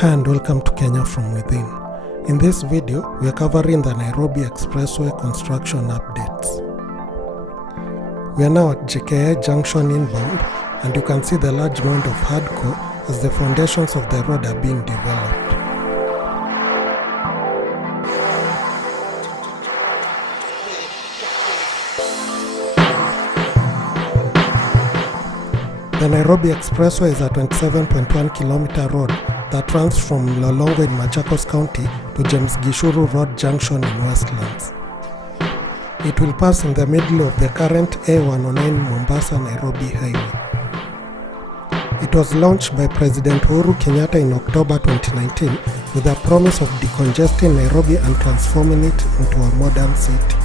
Hi and welcome to Kenya from Within. In this video, we are covering the Nairobi Expressway construction updates. We are now at JKA junction inbound, and you can see the large amount of hardcore as the foundations of the road are being developed. The Nairobi Expressway is a 27.1 kilometer road that runs from Mlolongo in Machakos County to James Gichuru Road Junction in Westlands. It will pass in the middle of the current A109 Mombasa Nairobi Highway. It was launched by President Uhuru Kenyatta in October 2019 with a promise of decongesting Nairobi and transforming it into a modern city.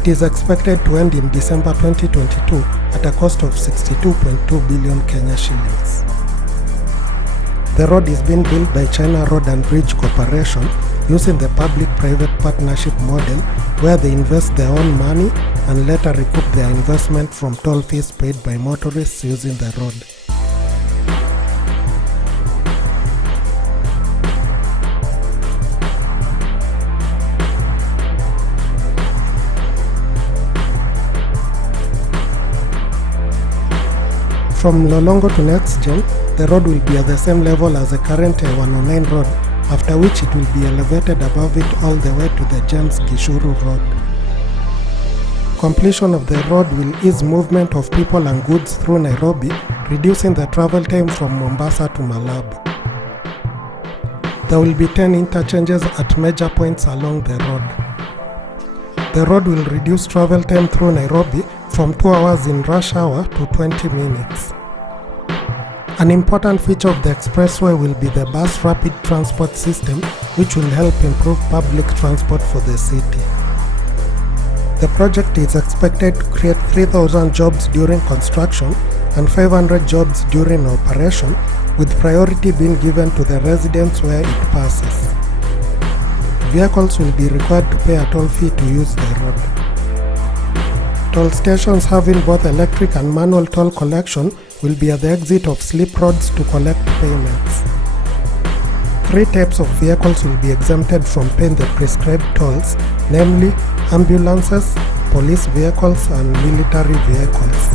It is expected to end in December 2022 at a cost of 62.2 billion Kenya shillings. The road is being built by China Road and Bridge Corporation using the public-private partnership model where they invest their own money and later recoup their investment from toll fees paid by motorists using the road. From Mlolongo to Nextgen, the road will be at the same level as the current A109 road, after which it will be elevated above it all the way to the James Gichuru road. Completion of the road will ease movement of people and goods through Nairobi, reducing the travel time from Mombasa to Malaba. There will be 10 interchanges at major points along the road. The road will reduce travel time through Nairobi from 2 hours in rush hour to 20 minutes. An important feature of the expressway will be the bus rapid transport system, which will help improve public transport for the city. The project is expected to create 3,000 jobs during construction and 500 jobs during operation, with priority being given to the residents where it passes. Vehicles will be required to pay a toll fee to use the road. Toll stations having both electric and manual toll collection will be at the exit of slip roads to collect payments. 3 types of vehicles will be exempted from paying the prescribed tolls, namely ambulances, police vehicles, and military vehicles.